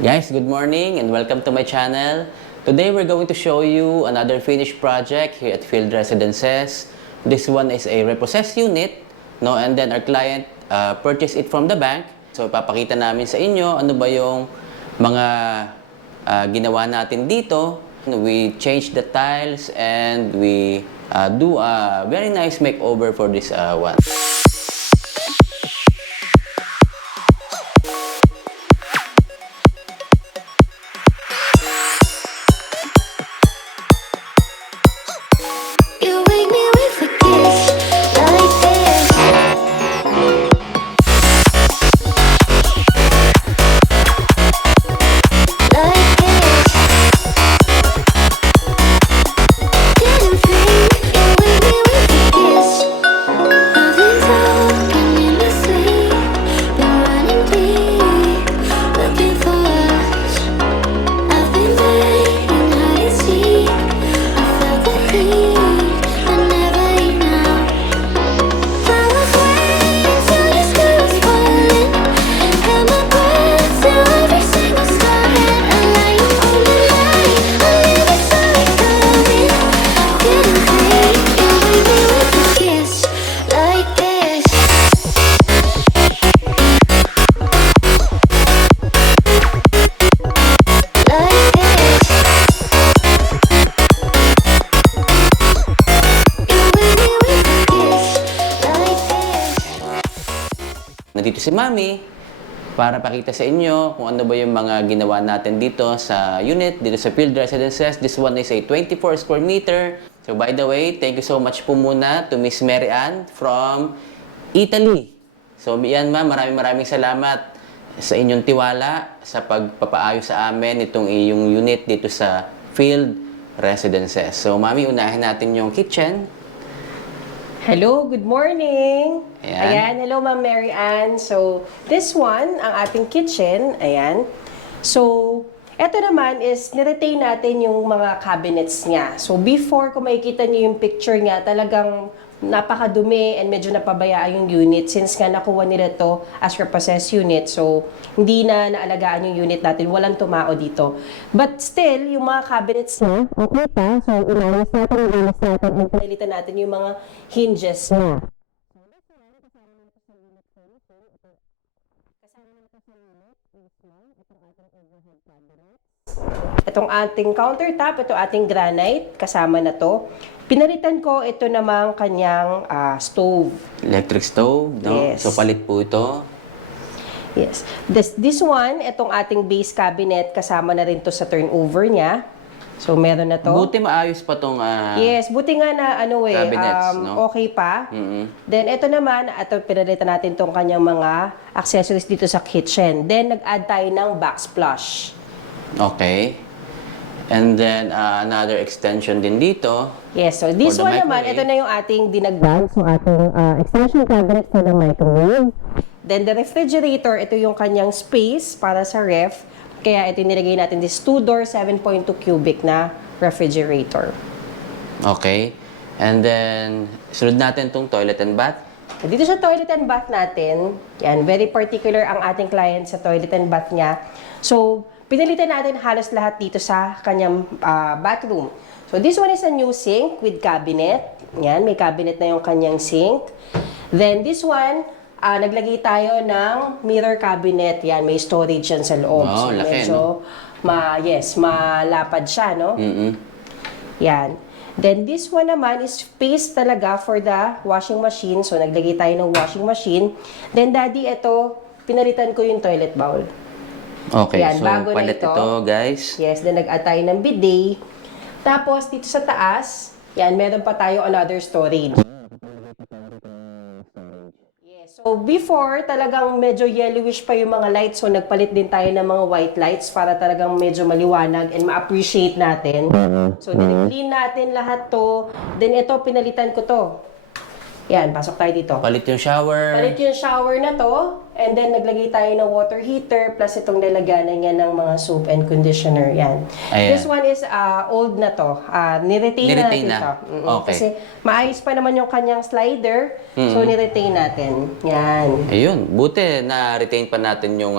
Guys, good morning and welcome to my channel. Today we're going to show you another finished project here at Field Residences. This one is a repossessed unit, no? And then our client purchased it from the bank. So ipapakita namin sa inyo ano ba yung mga ginawa natin dito. We changed the tiles and we do a very nice makeover for this one. Nandito si Mami para pakita sa inyo kung ano ba yung mga ginawa natin dito sa unit, dito sa Field Residences. This one is a 24 square meter. So by the way, thank you so much po muna to Miss Mary Ann from Italy. So yan ma'am, maraming salamat sa inyong tiwala sa pagpapaayos sa amin itong iyong unit dito sa Field Residences. So Mami, unahin natin yung kitchen. Hello, good morning! Ayan. Hello Ma'am Mary Ann. So, this one, ang ating kitchen, ayan. So, eto naman is, niretain natin yung mga cabinets niya. So, before, kung makikita niyo yung picture niya, talagang napakadumi and medyo napabayaan yung unit since nga nakuha nila to as repossessed unit. So, hindi na naalagaan yung unit natin. Walang tumao dito. But still, yung mga cabinets niya, okay pa. So, inalis natin, pinalitan natin yung mga hinges niya. Itong ating countertop, ito ating granite, kasama na to. Pinalitan ko ito namang kanyang stove. Electric stove, no? Yes. So palit po ito. Yes. This one, itong ating base cabinet, kasama na rin to sa turnover niya. So meron na to. Buti maayos pa tong Yes, buti nga na cabinets, no? okay pa. Then ito naman, pinalitan natin tong kanyang mga accessories dito sa kitchen. Then nag-add tayo ng backsplash. Okay. And then another extension din dito. Yes, so this For the one naman, microwave. ito na yung ating dinagdag. So ating extension cabinet for the microwave. Then the refrigerator, ito yung kanyang space para sa ref. Kaya ito nilagay natin this 2-door, 7.2 cubic na refrigerator. Okay. And then, sunod natin tong toilet and bath. Dito sa toilet and bath natin, yan, very particular ang ating client sa toilet and bath niya. So, pinalitan natin halos lahat dito sa kanyang bathroom. So, this one is a new sink with cabinet. Yan, may cabinet na yung kanyang sink. Then, this one, naglagay tayo ng mirror cabinet. Yan, may storage yan sa loob. Wow, so, laki, medyo, malapad siya, no? Yan. Then, this one naman is space talaga for the washing machine. So, naglagay tayo ng washing machine. Then, Daddy, ito, pinalitan ko yung toilet bowl. Okay, Yan, so bago na palit ito. ito, guys. Yes, then nag-add tayo ng bidet. Tapos, dito sa taas, yan, meron pa tayo another storage. Yes, so before, talagang medyo yellowish pa yung mga lights. So, nagpalit din tayo ng mga white lights para talagang medyo maliwanag and ma-appreciate natin. So, clean natin lahat to. Then, ito, pinalitan ko to. Yan, pasok tayo dito. Palit yung shower. Palit yung shower na to. And then, naglagay tayo ng water heater plus itong lalaganan niya ng mga soap and conditioner. Yan. Ayan. This one is old na to. Niretain na Niretain natin na. to. Okay. Kasi maayos pa naman yung kanyang slider. So, niretain natin. Yan. Ayun, buti na retain pa natin yung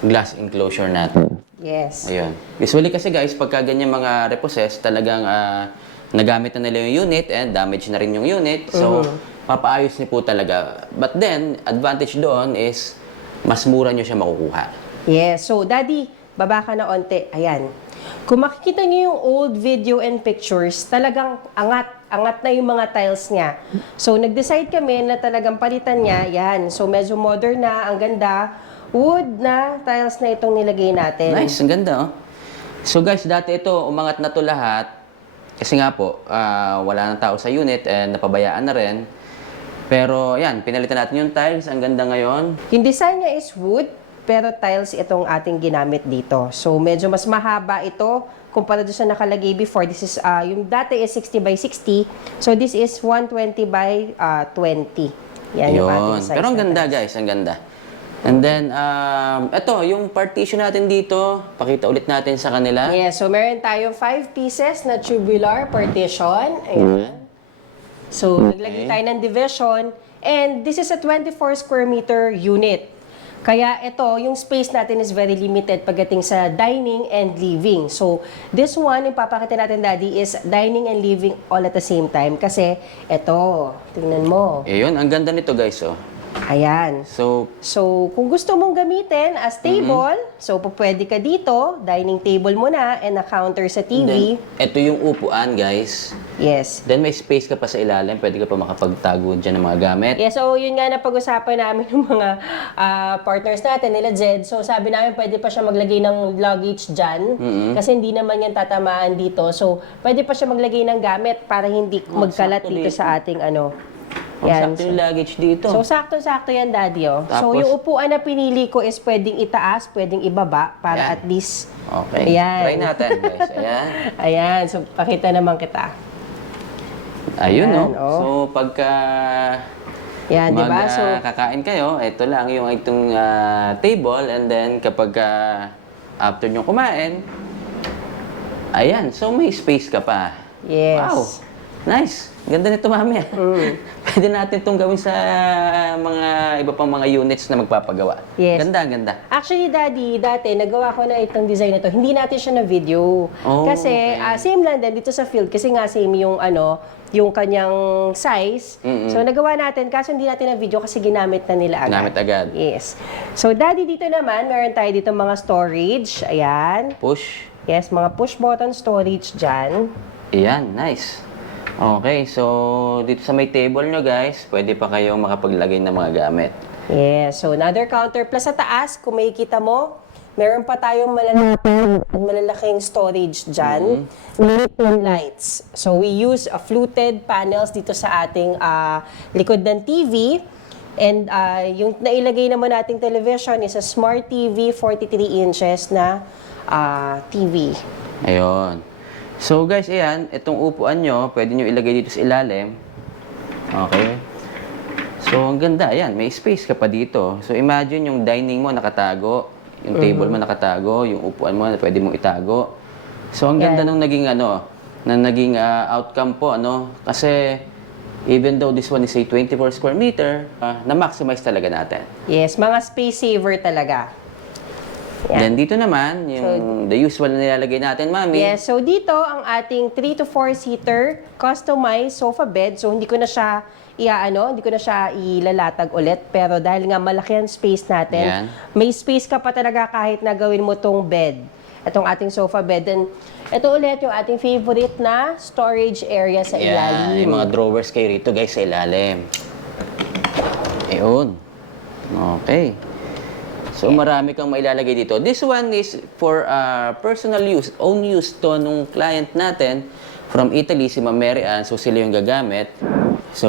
glass enclosure natin. Yes. Ayun. Usually kasi guys, pagka ganyan mga reposes, talagang nagamit na nila yung unit and damage na rin yung unit. So, papaayos niyo po talaga. But then, advantage doon is, mas mura niyo siya makukuha. Yes. So, Daddy, baba ka na onte. Ayan. Kung makikita niyo yung old video and pictures, talagang angat na yung mga tiles niya. So, nag-decide kami na talagang palitan niya. Yan. So, medyo modern na, ang ganda. Wood na tiles na itong nilagay natin. Nice, ang ganda oh. So guys, dati ito, umangat na to lahat. Kasi nga po, wala nang tao sa unit and napabayaan na rin. Pero yan, pinalitan natin yung tiles. Ang ganda ngayon. Yung design niya is wood, pero tiles itong ating ginamit dito. So, medyo mas mahaba ito kumpara doon sa nakalagay before. This is, yung dati is 60 by 60. So, this is 120 by 20. Yan yung ating size. Pero ang na ganda tiles. guys, ang ganda. And then, ito, yung partition natin dito, pakita ulit natin sa kanila. Yeah, so meron tayong 5 pieces na tubular partition. Ayan. So, naglagay tayo ng division. And this is a 24 square meter unit. Kaya ito, yung space natin is very limited pagdating sa dining and living. So, this one, yung papakita natin, Daddy, is dining and living all at the same time. Kasi, ito, tingnan mo. Ayun, ang ganda nito guys, oh. Ayan. So, Kung gusto mong gamitin as table, so pwede ka dito, dining table mo na, and a counter sa TV. then, ito yung upuan guys. Yes. Then may space ka pa sa ilalim, pwede ka pa makapagtago dyan ng mga gamit. Yeah, so yun nga na pag-usapan namin ng mga partners natin, nila Jed. So sabi namin pwede pa siya maglagay ng luggage dyan, kasi hindi naman yan tatamaan dito. So pwede pa siya maglagay ng gamit para hindi magkalat sakto dito dito. sa ating ano. Ang Yan. sakto yung luggage dito. So, sakto-sakto yan, Daddy, oh. So, Tapos- yung upuan na pinili ko is pwedeng itaas, pwedeng ibaba, para Ayan. at least... Okay. Ayan. Try natin guys. Ayan. Ayan. So, pakita naman kita. Ayun, Ayan, no? oh. So, pagka Yan, di ba? So, kakain kayo, ito lang yung itong table and then kapag after nyo kumain, ayan, so may space ka pa. yes. Wow! Nice! Ganda nito, mami. Pwede natin itong gawin sa mga iba pang mga units na magpapagawa. Yes. Ganda, ganda. Actually, Daddy, dati, nagawa ko na itong design na to. Hindi natin siya na video. Oh, Kasi, okay. same lang din dito sa field. Kasi nga, same yung, yung kanyang size. So, nagawa natin. Kaso, hindi natin na video kasi ginamit na nila agad. Ginamit agad. Yes. So, Daddy, dito naman, meron tayo dito mga storage. Ayan. Push. Yes, mga push button storage dyan. Ayan, nice. Okay, so dito sa may table nyo guys, pwede pa kayong makapaglagay ng mga gamit. Yes, so another counter. Plus sa taas, kung makikita mo, meron pa tayong malalaking storage dyan. Lithium lights. So we use fluted panels dito sa ating likod ng TV. And yung nailagay naman nating television is a smart TV, 43 inches na TV. Ayun. So guys, ayan, itong upuan nyo, pwede nyo ilagay dito sa ilalim. Okay. So ang ganda, ayan, may space ka pa dito. So imagine yung dining mo nakatago, yung table mo nakatago, yung upuan mo na pwede mong itago. So ang ganda nung naging naging outcome po, kasi even though this one is a 24 square meter, na-maximize talaga natin. Yes, mga space saver talaga. Then dito naman, yung the usual na nilalagay natin, Mami. Yes, so dito ang ating 3 to 4 seater customized sofa bed. So hindi ko na siya hindi ko na siya ilalatag ulit, pero dahil nga malaki ang space natin, Yan. may space ka pa talaga kahit na gawin mo tong bed. Itong ating sofa bed. And ito ulit yung ating favorite na storage area sa Yan, ilalim. yung mga drawers kayo rito guys sa ilalim. Ayun. Okay. So marami kang mailalagay dito. This one is for personal use, own use to nung client natin from Italy, si Ma'am Mary Ann. So sila yung gagamit. So,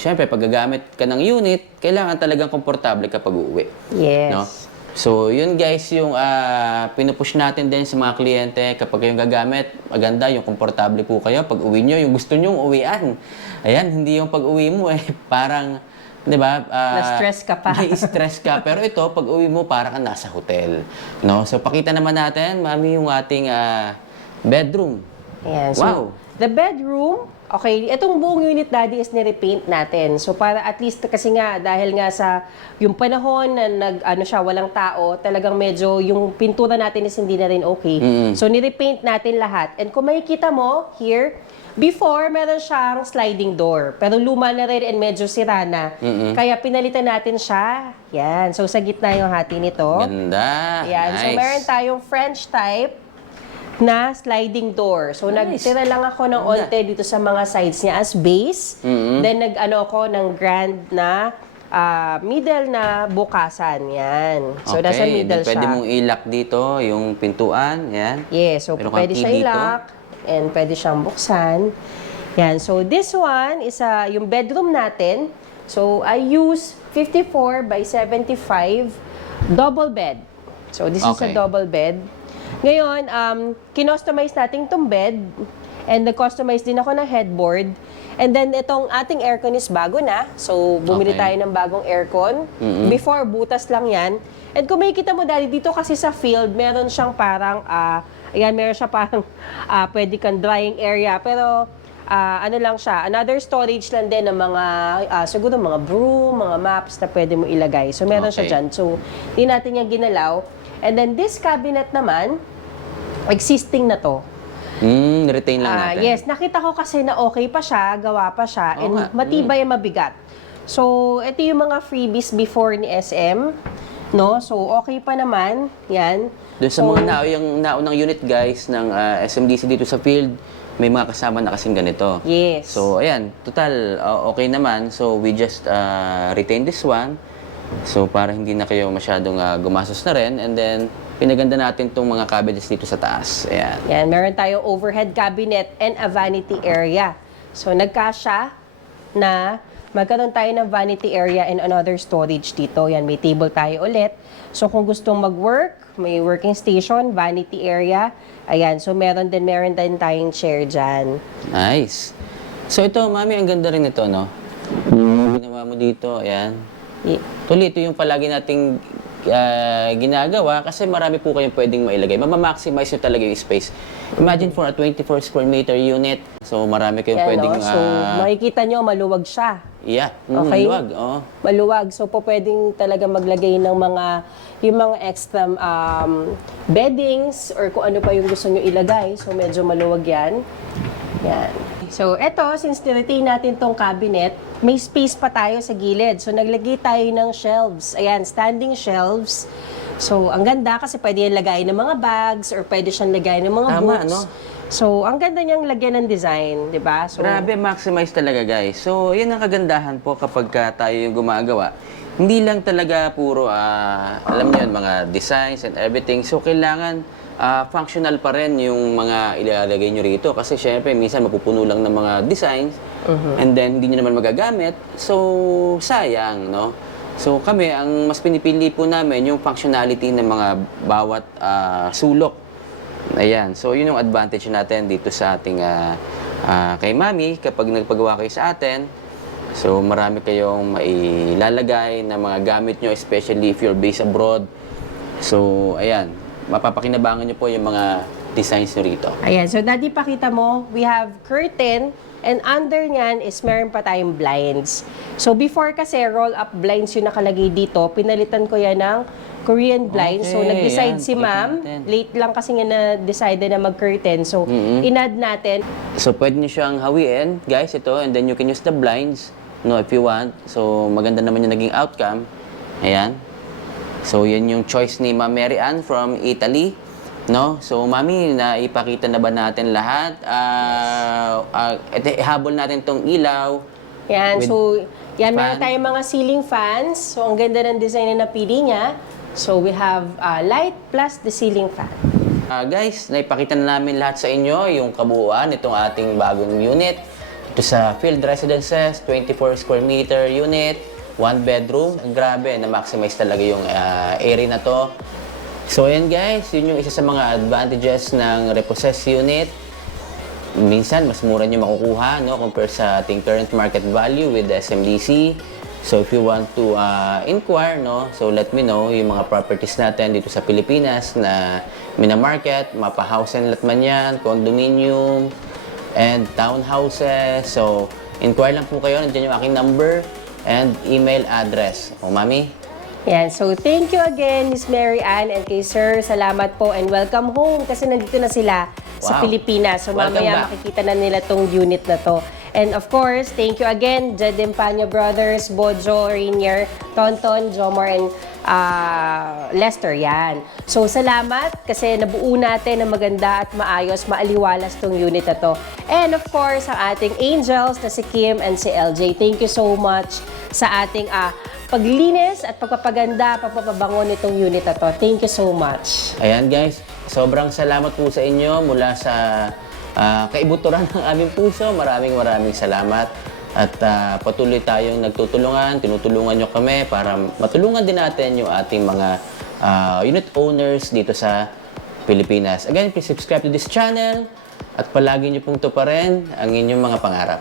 syempre, pag gagamit ka ng unit, kailangan talagang komportable kapag uuwi. Yes. No? So, yun guys, yung pinupush natin din sa mga kliyente kapag kayong gagamit, maganda, yung komportable po kayo. Pag uwi nyo, yung gusto nyo uwian. Ayan, hindi yung pag uwi mo parang, di ba? Na-stress ka pa. Na-stress ka. Pero ito, pag uwi mo, parang ka nasa hotel. No? So, pakita naman natin, Mami, yung ating bedroom. Ayan. So, Wow. the bedroom, Okay, itong buong unit, Daddy, is nirepaint natin. So para at least, kasi nga, dahil nga sa yung panahon na walang tao, talagang medyo yung pintura natin is hindi na rin okay. So nirepaint natin lahat. And kung makikita mo, here, before, meron siyang sliding door. Pero luma na rin and medyo sira na. Kaya pinalitan natin siya. Yan. So sa gitna yung hati nito. Ganda. Yan. Nice. So meron tayong French type na sliding door. So, Nice. nagtira lang ako ng onte dito sa mga sides niya as base. Then, nag-ano ako ng grand na middle na bukasan. Yan. So, nasa Okay, middle then pwede siya. mong i-lock dito yung pintuan. Yan. Yes. So, Meron kang pwede key siya dito. i-lock and pwede siyang buksan. Yan. So, this one is yung bedroom natin. So, I use 54 by 75 double bed. So, this is a Okay. double bed. Ngayon, kinostomize natin itong bed and nag-customize din ako ng headboard. And then, itong ating aircon is bago na. So, bumili Okay. tayo ng bagong aircon. Before, butas lang yan. And kung makikita mo, Daddy, dito kasi sa field, meron siyang parang, meron siya parang pwede kang drying area. Pero, ano lang siya, another storage lang din ng mga, siguro mga broom, mga maps na pwede mo ilagay. So, meron siya Okay. dyan. So, hindi natin yung ginalaw. And then, this cabinet naman, existing na to. Retain lang natin. Yes, nakita ko kasi na okay pa siya, gawa pa siya, Oo and nga. matibay, mabigat. So, ito yung mga freebies before ni SM. No? So, okay pa naman. Yan. Doon sa So, mga naunang unit guys ng SMDC dito sa field, may mga kasama na kasing ganito. Yes. So, ayan, total okay naman. So, we just retain this one. So, para hindi na kayo masyadong gumastos na rin. And then, pinaganda natin itong mga cabinets dito sa taas. Ayan. Yan, meron tayong overhead cabinet and a vanity area. So, nagkasya na magkaroon tayo ng vanity area and another storage dito. Yan, may table tayo ulit. So, kung gustong mag-work, may working station, vanity area. Ayan, so meron din tayong chair dyan. Nice. So, ito, Mami, ang ganda rin ito, no? Yung ginawa mo dito, ayan. Tuloy, ito yung palagi nating ginagawa kasi marami po kayong pwedeng mailagay. Mama-maximize nyo talaga yung space. Imagine for a 24 square meter unit, so marami kayong Yan, pwedeng... no? So, makikita nyo, maluwag siya. Yeah, Okay? luwag. Oh. Maluwag. So, po pwedeng talaga maglagay ng yung mga extra beddings or kung ano pa yung gusto nyo ilagay. So, medyo maluwag yan. Yan. So, eto, since niretain natin tong cabinet, may space pa tayo sa gilid. So, naglagay tayo ng shelves. Ayan, standing shelves. So, ang ganda kasi pwede yan lagay ng mga bags or pwede siyang lagay ng mga Tama, books. no? So, ang ganda niyang lagyan ng design, di ba? So, Grabe, maximize talaga guys. So, yan ang kagandahan po kapag tayo yung gumagawa. Hindi lang talaga puro, alam niyo yun, mga designs and everything. So, kailangan functional pa rin yung mga ilalagay nyo rito. Kasi syempre, minsan mapupuno lang ng mga designs and then hindi nyo naman magagamit. So, sayang, no? So, kami, ang mas pinipili po namin yung functionality ng mga bawat sulok. Ayan. So, yun yung advantage natin dito sa ating kay Mami kapag nagpagawa kayo sa atin. So, marami kayong mailalagay na mga gamit nyo, especially if you're based abroad. So, ayan. Mapapakinabangan nyo po yung mga designs nyo rito. ayan. So, Daddy, pakita mo, we have curtain and under niyan is meron pa tayong blinds. So, before kasi roll-up blinds yung nakalagay dito, pinalitan ko yan ng Korean blinds. So, Okay, nag-decide yan. si Pakita ma'am. natin. Late lang kasi nga na-decide na mag-curtain. So, in-add natin. So, pwede nyo siyang hawiin, guys, ito, and then you can use the blinds, no, if you want. So, maganda naman yung naging outcome. Ayan. So, yan yung choice ni Ma'am Mary Ann from Italy. No? So, Mami, naipakita na ba natin lahat? Habol natin tong ilaw. Yan. With So, yan, meron fan. tayong mga ceiling fans. So, ang ganda ng design na napili niya. So, we have light plus the ceiling fan. Guys, naipakita na namin lahat sa inyo yung kabuuan nitong ating bagong unit. Ito sa Field Residences, 24 square meter unit, 1 bedroom. Grabe, na-maximize talaga yung area na to. So ayan guys, yun yung isa sa mga advantages ng repossessed unit. Minsan, mas mura nyo makukuha no, compare sa ating current market value with the SMDC. So if you want to inquire, no, so let me know yung mga properties natin dito sa Pilipinas na minamarket, mapa-house and lot man yan, condominium, and townhouses. So, inquire lang po kayo. Nandiyan yung aking number and email address. O, Mami? Yan. So, thank you again, Miss Mary Ann and kay Sir. Salamat po and welcome home kasi nandito na sila sa Wow. Pilipinas. So, Welcome mamaya back. makikita na nila tong unit na to. And of course, thank you again, Jed Empano Brothers, Bojo, Rainier, Tonton, Jomar, and Lester. Yan. So, salamat kasi nabuo natin na maganda at maayos, maaliwalas tong unit na to. And of course, ang ating angels na si Kim and si LJ. Thank you so much sa ating paglinis at pagpapaganda, pagpapabango nitong unit na to. Thank you so much. Ayan guys, sobrang salamat po sa inyo mula sa kaibuturan ng aming puso. Maraming salamat. At patuloy tayong nagtutulungan, tinutulungan nyo kami para matulungan din natin yung ating mga unit owners dito sa Pilipinas. Again, please subscribe to this channel at palagi nyo pong tuparin ang inyong mga pangarap.